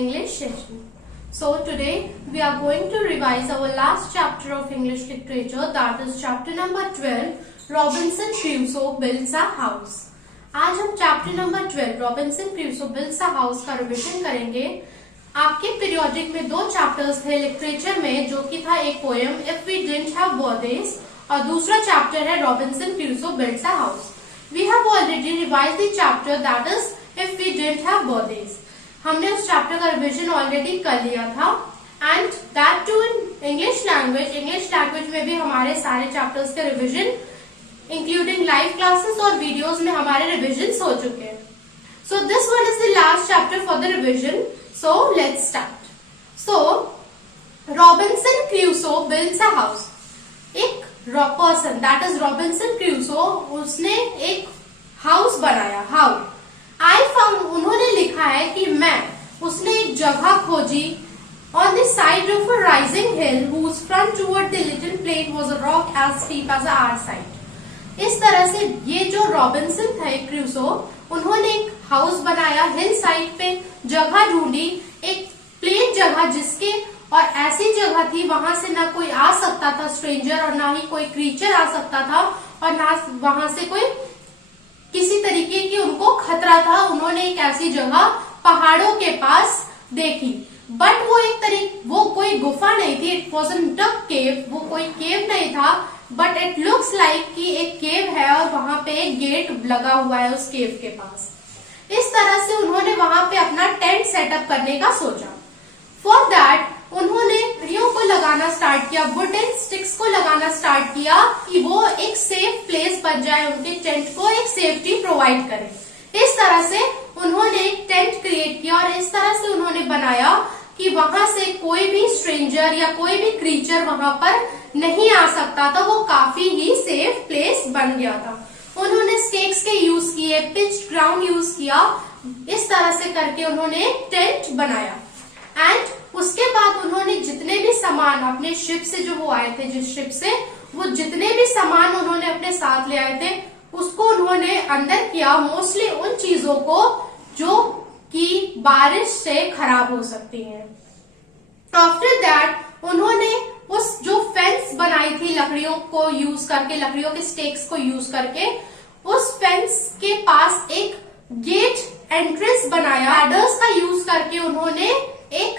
English session. So today we are going to revise our last chapter of English literature, that is chapter number 12, Robinson Crusoe Builds a House. आज हम chapter number 12 Robinson Crusoe builds a house का revision करेंगे। आपके periodic में दो chapters थे literature में, जो कि था एक poem if we didn't have birthdays और दूसरा चैप्टर है Robinson Crusoe builds a house. We have already revised the chapter that is if we didn't have birthdays. हमने उस चैप्टर का रिविजन ऑलरेडी कर लिया था and that too in English language. English language में भी हमारे सारे चैप्टर्स के रिविजन इंक्लूडिंग लाइव क्लासेस और वीडियोस में हमारे रिविजन हो चुके हैं। So this one is the last chapter for the revision. So let's start. So Robinson Crusoe builds a house. एक person that is Robinson Crusoe, उसने एक हाउस बनाया। हाउ आई फाउंड, उन्होंने लिखा है कि उसने एक जगह खोजी on the side of a rising hill whose front toward the little plain was a rock as steep as our side। इस तरह से ये जो रॉबिन्सन थे क्रूसो, उन्होंने एक हाउस बनाया हिल साइड पे, जगह ढूंढी, एक प्लेन जगह जिसके और ऐसी जगह थी वहां से ना कोई आ सकता था स्ट्रेंजर और ना ही कोई क्रीचर आ सकता था और ना वहां से कोई किसी तरीके की उनको खतरा था। उन्होंने एक ऐसी जगह पहाड़ों के पास देखी, बट वो कोई गुफा नहीं थी। इट वॉजंट अ केव, वो कोई केव नहीं था, बट इट लुक्स लाइक कि एक केव है और वहां पे एक गेट लगा हुआ है उस केव के पास। इस तरह से उन्होंने वहां पे अपना टेंट सेटअप करने का सोचा। फॉर दैट उन्होंने लकड़ियों को लगाना स्टार्ट किया, वुडन स्टिक्स को लगाना स्टार्ट किया कि वो एक सेफ प्लेस बन जाए, उनके टेंट को एक सेफ्टी प्रोवाइड करे। इस तरह से उन्होंने एक टेंट क्रिएट किया और इस तरह से उन्होंने बनाया कि वहां से कोई भी स्ट्रेंजर या कोई भी क्रीचर वहां पर नहीं आ सकता था। वो काफी ही सेफ प्लेस बन गया था। उन्होंने स्टेक्स के यूज किए, पिच्ड ग्राउंड यूज किया, इस तरह से करके उन्होंने एक टेंट बनाया। एंड उसके बाद उन्होंने जितने भी सामान अपने शिप से, जो वो आए थे जिस शिप से, वो जितने भी सामान उन्होंने अपने साथ ले आए थे उसको उन्होंने अंदर किया, मोस्टली उन चीजों को जो कि बारिश से खराब हो सकती हैं। आफ्टर दैट उन्होंने उस जो फेंस बनाई थी लकड़ियों को यूज करके, लकड़ियों के स्टेक्स को यूज करके, उस फेंस के पास एक गेट एंट्रेंस बनाया। लैडर्स का यूज करके उन्होंने एक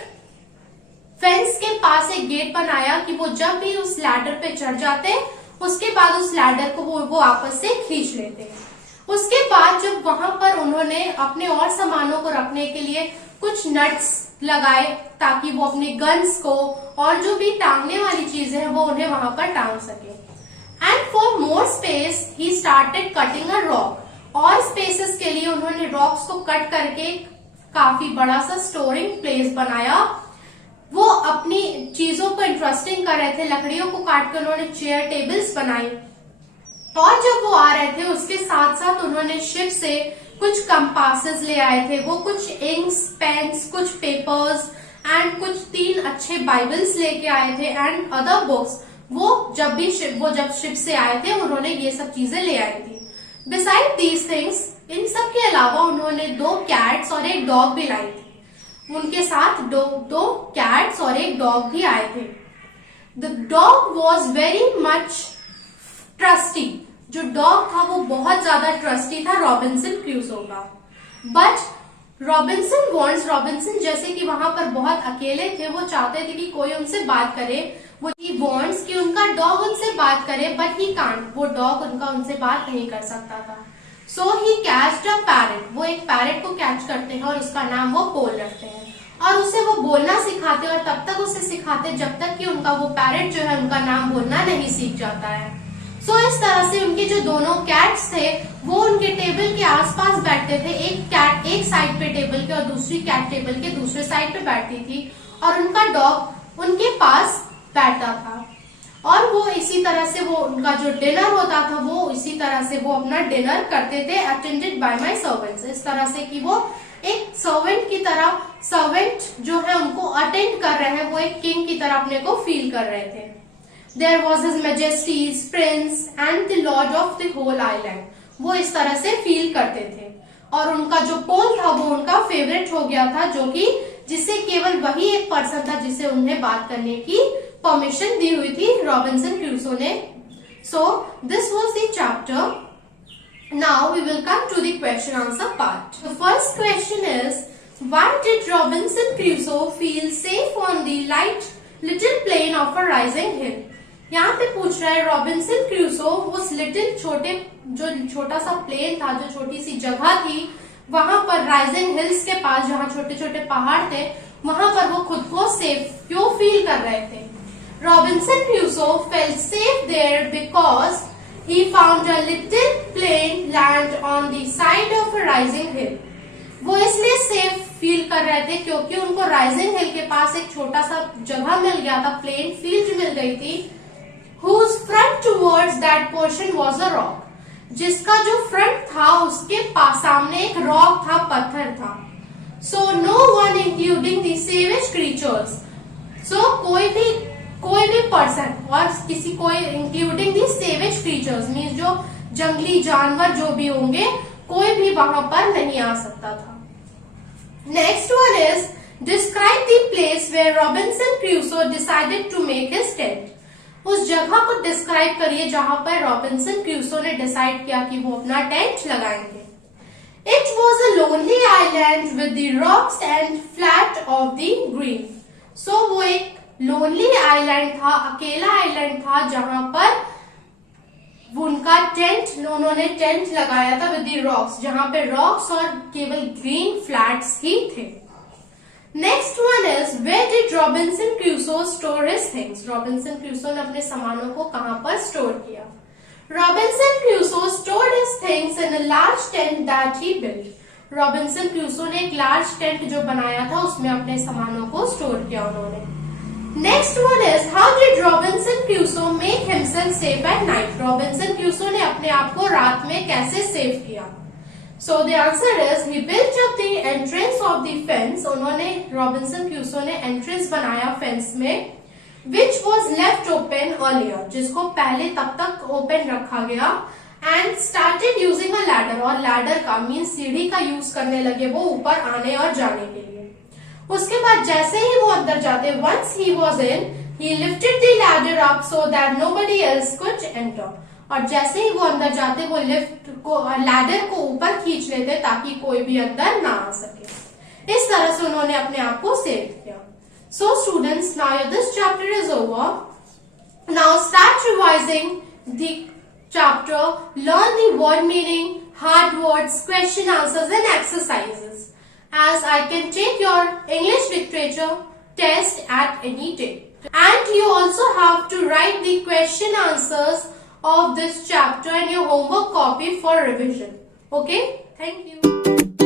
फेंस के पास एक गेट बनाया कि वो जब भी उस लैडर पे चढ़ जाते उसके बाद उस लैडर को वो आपस से खींच लेते। उसके बाद जब वहां पर उन्होंने अपने और सामानों को रखने के लिए कुछ नट्स लगाए ताकि वो अपने गन्स को और जो भी टांगने वाली चीजें हैं वो उन्हें वहां पर टांग सके। And for more space he started cutting a rock. और स्पेसेस के लिए उन्होंने रॉक्स को कट करके काफी बड़ा सा स्टोरिंग प्लेस बनाया। वो अपनी चीजों को इंटरेस्टिंग कर रहे थे, लकड़ियों को काट कर उन्होंने चेयर टेबल्स बनाई। और जब वो आ रहे थे उसके साथ साथ उन्होंने शिप से कुछ कंपासेस ले आए थे, वो कुछ इंक्स, पेन्स, कुछ पेपर्स एंड कुछ 3 अच्छे बाइबल्स लेके आए थे एंड अदर बुक्स। वो जब शिप से आए थे उन्होंने ये सब चीजें ले आई थी। बिसाइड दीज थिंग्स, इन सब के अलावा उन्होंने 2 कैट्स और एक डॉग भी लाई थी। उनके साथ दो कैट्स और एक डॉग भी आए थे। The dog was very much trustee. जो डॉग था वो बहुत ज्यादा ट्रस्टी था रॉबिन्सन क्रूसो का। बट रॉबिन्सन जैसे कि वहां पर बहुत अकेले थे, वो चाहते थे कि कोई उनसे बात करे। वो ही वॉन्ट्स कि उनका डॉग उनसे बात करे, बट ही कांट, वो डॉग उनसे बात नहीं कर सकता था। सो ही कैच्ड अ पैरट। वो एक पैरट को कैच करते हैं और उसका नाम वो पोल रखते हैं और उसे वो बोलना सिखाते और तब तक उसे सिखाते जब तक कि उनका वो पैरट जो है उनका नाम बोलना नहीं सीख जाता है। सो इस तरह से उनके जो दोनों कैट्स थे वो उनके टेबल के आसपास बैठते थे। एक कैट एक साइड पे टेबल के और दूसरी कैट टेबल के दूसरे साइड पे बैठती थी और उनका डॉग उनके पास बैठता था। और वो इसी तरह से वो उनका जो डिनर होता था वो इसी तरह से वो अपना डिनर करते थे, अटेंडेड बाय माय सर्वेंट्स। इस तरह से कि वो एक सर्वेंट की तरह, सर्वेंट जो है उनको अटेंड कर रहे हैं, वो एक किंग की तरह अपने को फील कर रहे थे। There was his majesty's prince and the lord of the whole island। वो इस तरह से फील करते थे। और उनका जो पोल था वो उनका फेवरेट हो गया था, जो कि जिसे केवल वही एक पर्सन था जिसे उन्हें बात करने की परमिशन दी हुई थी रॉबिन्सन क्रूसो ने। So this was the chapter. Now we will come to the question answer part. The first question is, why did Robinson Crusoe feel safe on the light little plain of a rising hill? यहाँ पे पूछ रहा है Robinson Crusoe उस little छोटा सा plane था, जो छोटी सी जगह थी, वहां पर राइजिंग हिल्स के पास जहाँ छोटे छोटे पहाड़ थे, वहां पर वो खुद को सेफ क्यों फील कर रहे थे? Robinson Crusoe felt safe there because he found a little plain land on the side of a rising hill. वो इसलिए सेफ फील कर रहे थे क्योंकि उनको राइजिंग हिल के पास एक छोटा सा जगह मिल गया था, प्लेन फील्ड मिल गई थी, whose front towards that portion was a rock. जिसका जो फ्रंट था उसके पास सामने एक रॉक था, पत्थर था. So no one including the savage creatures. So कोई भी पर्सन और कोई including the savage creatures means जो जंगली जानवर जो भी होंगे, कोई भी वहां पर नहीं आ सकता था. Next one is describe the place where Robinson Crusoe decided to make his tent. उस जगह को डिस्क्राइब करिए जहां पर रॉबिन्सन क्रूसो ने डिसाइड किया कि वो अपना टेंट लगाएंगे. It was a lonely island with the rocks and flat of the green. So वो एक लोनली आइलैंड था, अकेला आइलैंड था, जहां पर उनका उन्होंने टेंट लगाया था विद द रॉक्स, जहां पे रॉक्स और केवल ग्रीन फ्लैट्स ही थे. Next one is where did Robinson Crusoe store his things. Robinson Crusoe ने अपने सामानों को कहां पर स्टोर किया? Robinson Crusoe stored his things in a large tent that he built. Robinson Crusoe ने एक लार्ज टेंट जो बनाया था उसमें अपने सामानों को स्टोर किया उन्होंने. Next one is how did Robinson Crusoe make himself safe at night. Robinson Crusoe ने अपने आप को रात में कैसे सेफ किया? So the answer is he built up the entrance of the fence. उन्होंने रॉबिन्सन क्रूसो ने एंट्रेंस बनाया फेंस में, which was left open earlier, जिसको पहले तब तक ओपन रखा गया, and started using a ladder. और लैडर का मीन सीढ़ी का यूज करने लगे वो ऊपर आने और जाने के लिए. उसके बाद जैसे ही वो अंदर जाते, once he was in, he lifted the ladder up so that nobody else could enter. और जैसे ही वो अंदर जाते वो लिफ्ट को लैडर को ऊपर खींच लेते ताकि कोई भी अंदर ना आ सके. इस तरह से उन्होंने अपने आप को सेव किया. So students, now this chapter is over. Now start revising the chapter, learn the word meaning, hard words, question answers and exercises, as I can take your English literature test at any day. And you also have to write the question answers of this chapter in your homework copy for revision. Okay? Thank you.